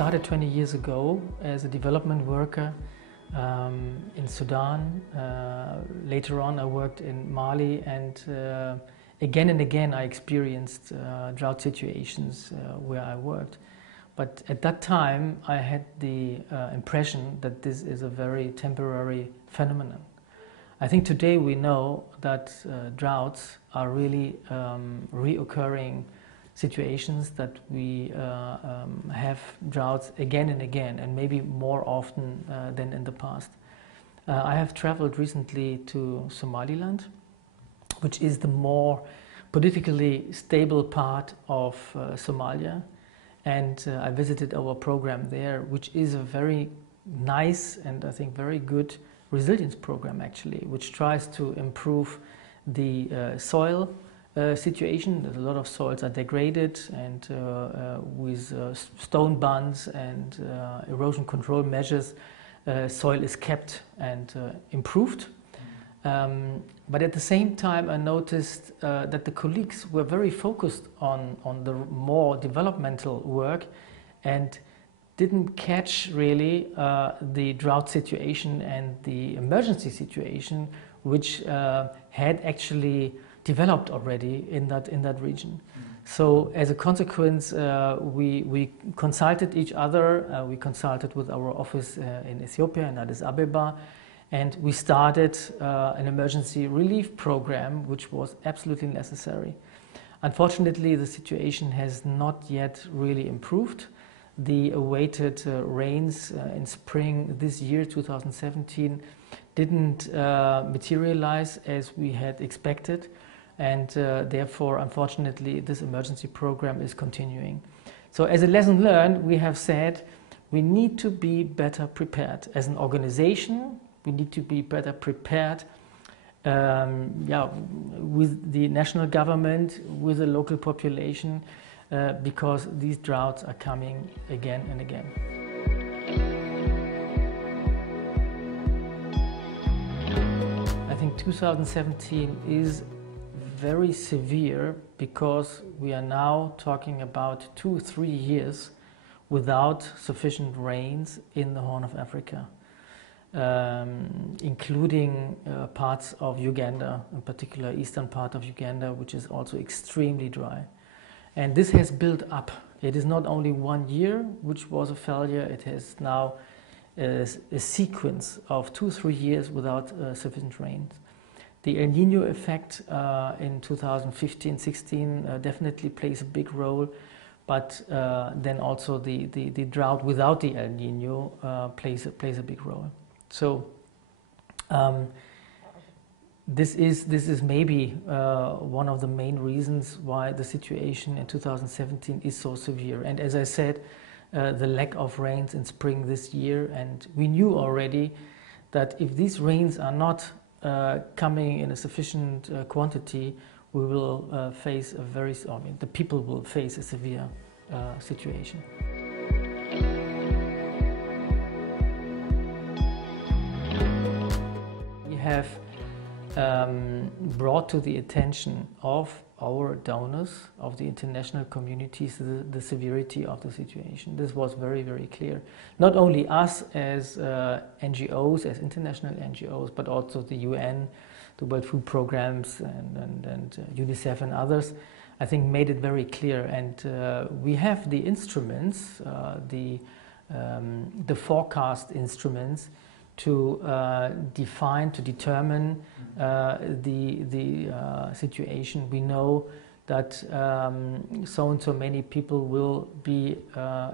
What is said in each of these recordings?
started 20 years ago as a development worker in Sudan. Later on I worked in Mali, and again and again I experienced drought situations where I worked. But at that time I had the impression that this is a very temporary phenomenon. I think today we know that droughts are really reoccurring situations, that we have droughts again and again, and maybe more often than in the past. I have traveled recently to Somaliland, which is the more politically stable part of Somalia, and I visited our program there, which is a very nice and I think very good resilience program actually, which tries to improve the soil situation. There's a lot of soils are degraded, and with stone bunds and erosion control measures, soil is kept and improved. But at the same time I noticed that the colleagues were very focused on the more developmental work and didn't catch really the drought situation and the emergency situation which had actually developed already in that region. So as a consequence, we consulted each other. We consulted with our office in Ethiopia, in Addis Ababa, and we started an emergency relief program which was absolutely necessary. Unfortunately, the situation has not yet really improved. The awaited rains in spring this year, 2017, didn't materialize as we had expected, and therefore, unfortunately, this emergency program is continuing. So as a lesson learned, we have said we need to be better prepared. As an organization, we need to be better prepared with the national government, with the local population, because these droughts are coming again and again. I think 2017 is very severe because we are now talking about 2-3 years without sufficient rains in the Horn of Africa, including parts of Uganda, in particular eastern part of Uganda, which is also extremely dry. And this has built up. It is not only 1 year which was a failure, it has now a sequence of 2-3 years without sufficient rains. The El Nino effect in 2015-16 definitely plays a big role, but then also the drought without the El Nino plays a big role. So this is maybe one of the main reasons why the situation in 2017 is so severe. And as I said, the lack of rains in spring this year, and we knew already that if these rains are not coming in a sufficient quantity, we will face a very, the people will face a severe situation. We have brought to the attention of our donors, of the international communities, the severity of the situation. This was very, very clear. Not only us as NGOs, as international NGOs, but also the UN, the World Food Programs, and UNICEF and others, I think made it very clear. And we have the instruments, the forecast instruments, to determine the situation. We know that so and so many people will be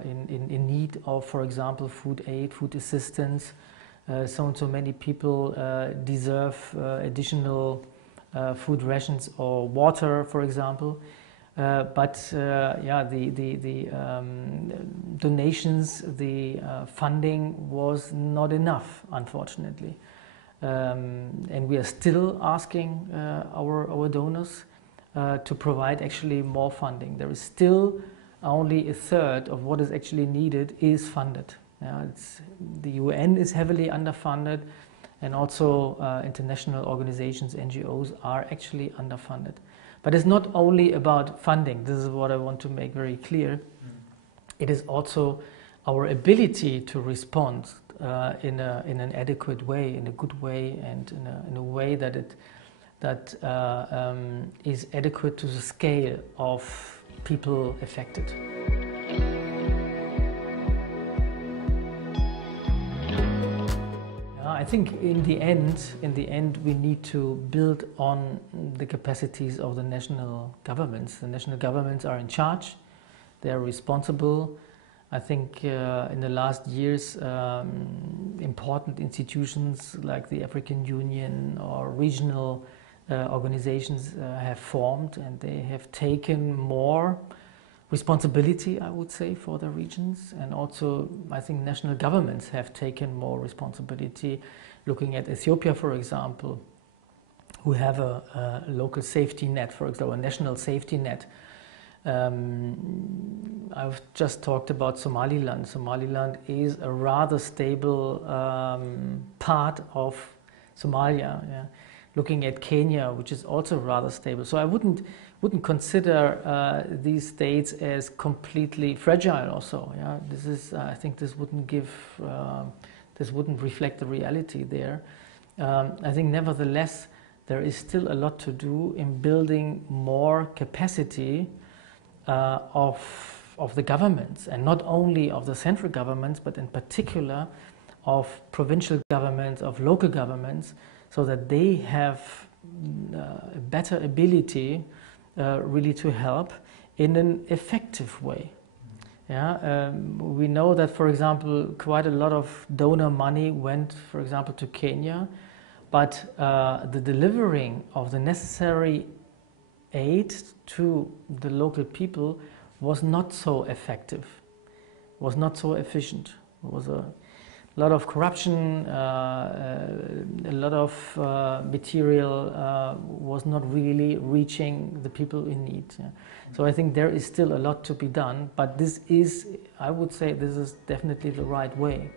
in need of, for example, food aid, food assistance. So and so many people deserve additional food rations or water, for example. But the donations, the funding was not enough, unfortunately. And we are still asking our donors to provide actually more funding. There is still only a third of what is actually needed is funded. The UN is heavily underfunded, and also international organizations, NGOs, are actually underfunded. But it's not only about funding. This is what I want to make very clear. It is also our ability to respond in an adequate way, in a good way, and in a way that is adequate to the scale of people affected. I think in the end, we need to build on the capacities of the national governments. The national governments are in charge; they are responsible. I think in the last years, important institutions like the African Union or regional organizations have formed, and they have taken more responsibility, I would say, for the regions. And also, I think national governments have taken more responsibility. Looking at Ethiopia, for example, who have a local safety net, for example, a national safety net. I've just talked about Somaliland. Somaliland is a rather stable part of Somalia. Yeah. Looking at Kenya, which is also rather stable. So I wouldn't consider these states as completely fragile also. Yeah. This is, I think this wouldn't reflect the reality there. I think nevertheless, there is still a lot to do in building more capacity of the governments, and not only of the central governments, but in particular of provincial governments, of local governments, so that they have a better ability really to help in an effective way. Yeah, we know that, for example, quite a lot of donor money went, for example, to Kenya, but the delivering of the necessary aid to the local people was not so effective, was not so efficient. There was a lot of corruption, a lot of material was not really reaching the people in need. Yeah. So I think there is still a lot to be done, but this is, I would say, this is definitely the right way.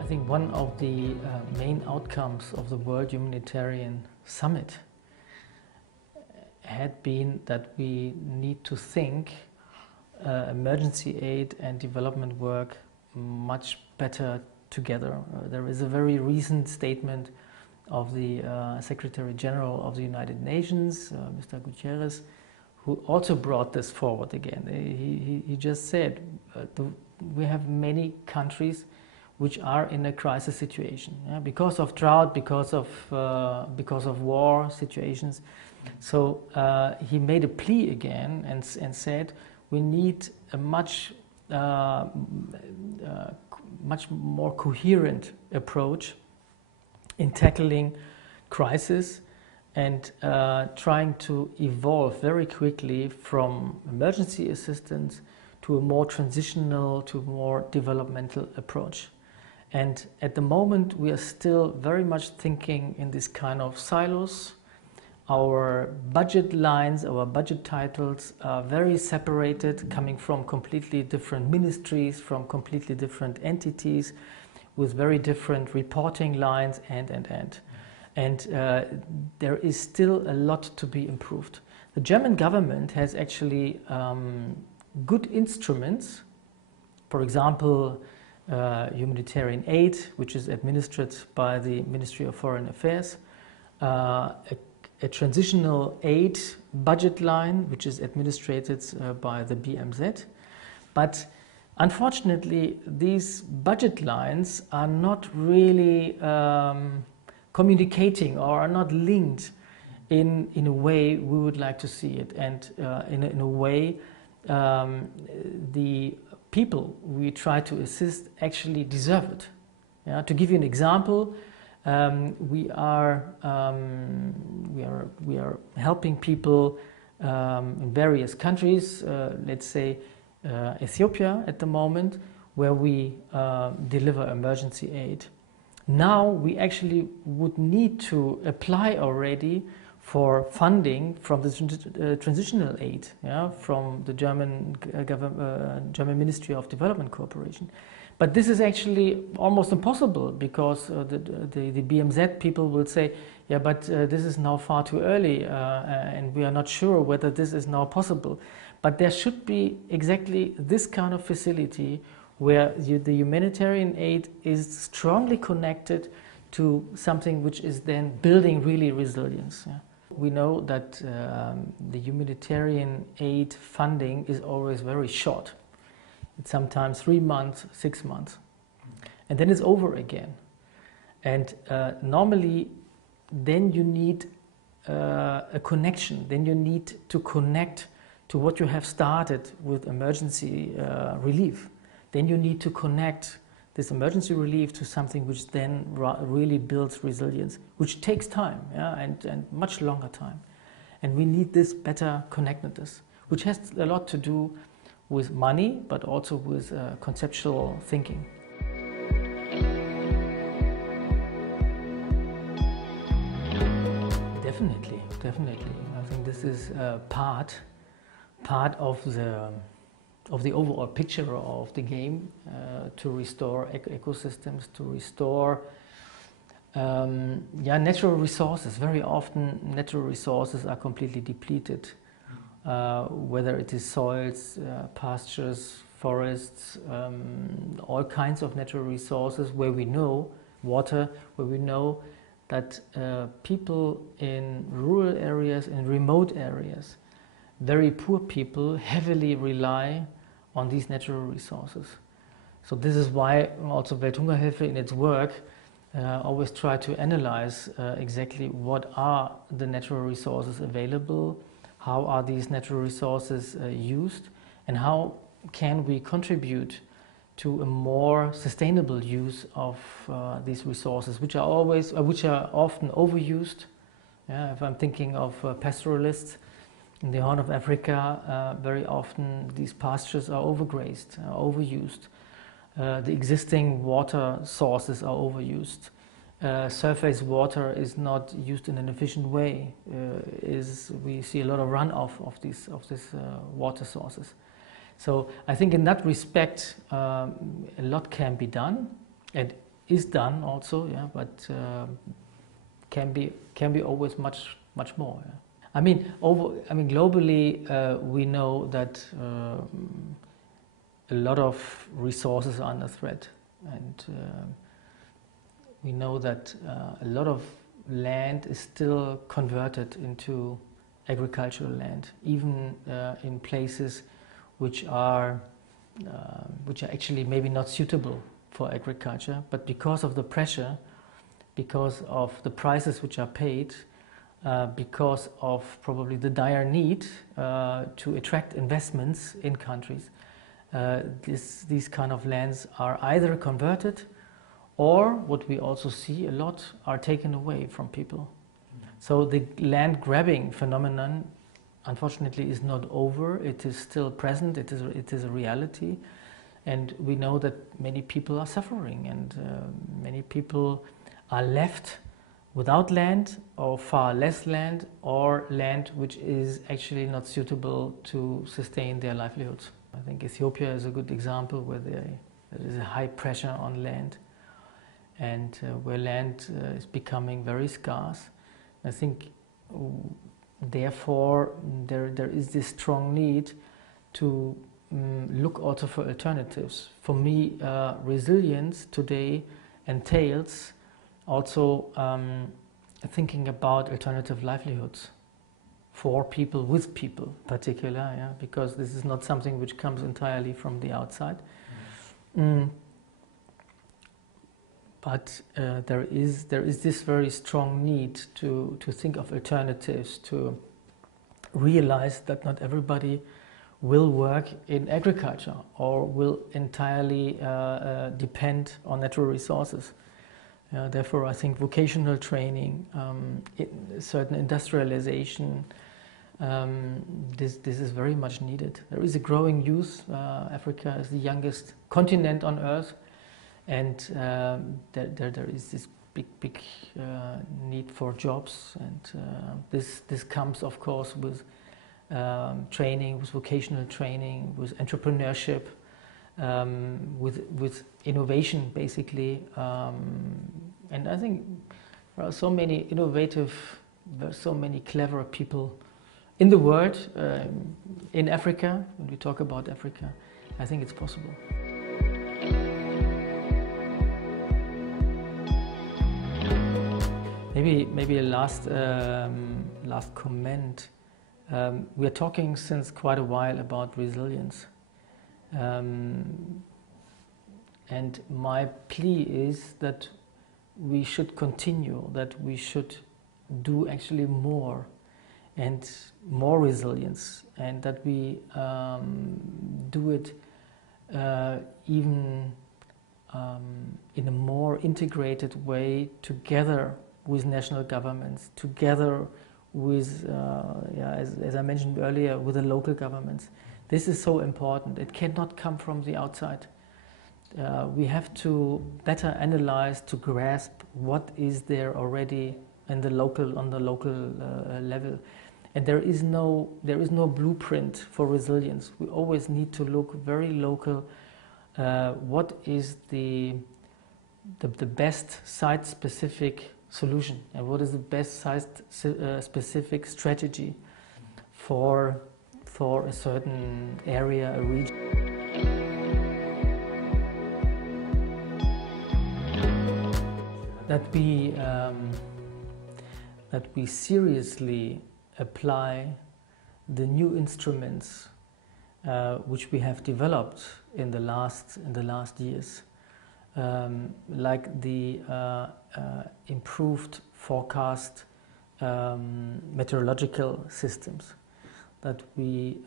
I think one of the main outcomes of the World Humanitarian Summit had been that we need to think emergency aid and development work much better together. There is a very recent statement of the Secretary General of the United Nations, Mr. Guterres, who also brought this forward again. He just said we have many countries which are in a crisis situation, yeah, because of drought, because of war situations. So he made a plea again and said we need a much more coherent approach in tackling crisis and trying to evolve very quickly from emergency assistance to a more transitional, to a more developmental approach. And at the moment, we are still very much thinking in this kind of silos. Our budget lines, our budget titles are very separated, coming from completely different ministries, from completely different entities, with very different reporting lines, and there is still a lot to be improved. The German government has actually good instruments, for example, humanitarian aid, which is administered by the Ministry of Foreign Affairs, a transitional aid budget line, which is administered by the BMZ. But unfortunately, these budget lines are not really communicating or are not linked in a way we would like to see it, and in a way the people we try to assist actually deserve it. Yeah? To give you an example, we are helping people in various countries. Let's say Ethiopia at the moment, where we deliver emergency aid. Now we actually would need to apply already for funding from the transitional aid, yeah, from the German Ministry of Development Cooperation. But this is actually almost impossible because the BMZ people will say, yeah, but this is now far too early and we are not sure whether this is now possible. But there should be exactly this kind of facility where the humanitarian aid is strongly connected to something which is then building really resilience. Yeah. We know that the humanitarian aid funding is always very short. It's sometimes 3 months, 6 months, and then it's over again. And normally, then you need a connection. Then you need to connect to what you have started with emergency relief. Then you need to connect this emergency relief to something which then really builds resilience, which takes time, yeah, and much longer time. And we need this better connectedness, which has a lot to do with money, but also with conceptual thinking. Definitely. I think this is part of the overall picture of the game, to restore ecosystems, to restore natural resources. Very often natural resources are completely depleted, whether it is soils, pastures, forests, all kinds of natural resources where we know water, where we know that people in rural areas, in remote areas, very poor people heavily rely on these natural resources. So this is why also Welthungerhilfe in its work always try to analyze exactly what are the natural resources available, how are these natural resources used, and how can we contribute to a more sustainable use of these resources, which are often overused. Yeah, if I'm thinking of pastoralists in the Horn of Africa, very often these pastures are overgrazed, overused. The existing water sources are overused. Surface water is not used in an efficient way. We see a lot of runoff of these water sources. So I think in that respect, a lot can be done, and is done also. Yeah, but can be always much more. Yeah. I mean, globally, we know that a lot of resources are under threat, and we know that a lot of land is still converted into agricultural land, even in places which are actually maybe not suitable for agriculture, but because of the pressure, because of the prices which are paid, because of probably the dire need to attract investments in countries, these kind of lands are either converted, or what we also see a lot are taken away from people. So the land grabbing phenomenon, unfortunately, is not over. It is still present. It is a reality, and we know that many people are suffering, and many people are left without land, or far less land, or land which is actually not suitable to sustain their livelihoods. I think Ethiopia is a good example where there is a high pressure on land, and where land is becoming very scarce. I think therefore there is this strong need to look also for alternatives. For me, resilience today entails also thinking about alternative livelihoods for people, with people particular, yeah, because this is not something which comes entirely from the outside. But there is this very strong need to think of alternatives, to realize that not everybody will work in agriculture or will entirely depend on natural resources. Therefore, I think vocational training, certain industrialization, this is very much needed. There is a growing youth. Africa is the youngest continent on Earth, and there is this big need for jobs, and this comes, of course, with training, with vocational training, with entrepreneurship, with innovation basically. And I think there are so many innovative, there's so many clever people in the world, in Africa. When we talk about Africa, I think it's possible. Maybe a last comment. We are talking since quite a while about resilience, and my plea is that we should continue, that we should do actually more and more resilience, and that we do it even in a more integrated way, together with national governments, together with, as I mentioned earlier, with the local governments. This is so important. It cannot come from the outside. We have to better analyze, to grasp what is there already on the local level. And there is no blueprint for resilience. We always need to look very local. What is the best site-specific solution, and what is the best site-specific strategy for a certain area, a region. That we seriously apply the new instruments which we have developed in the last years, like the improved forecast meteorological systems that we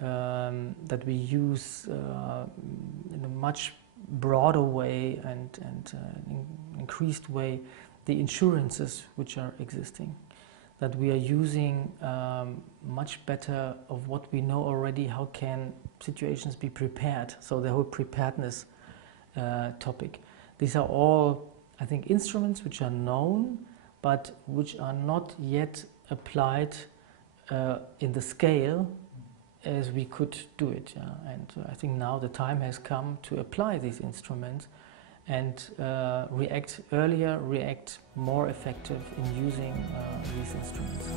use in a much broader way and increased way the insurances which are existing, that we are using much better of what we know already, how can situations be prepared, so the whole preparedness topic. These are all, I think, instruments which are known, but which are not yet applied in the scale as we could do it. Yeah? And I think now the time has come to apply these instruments and react earlier, react more effective in using these instruments.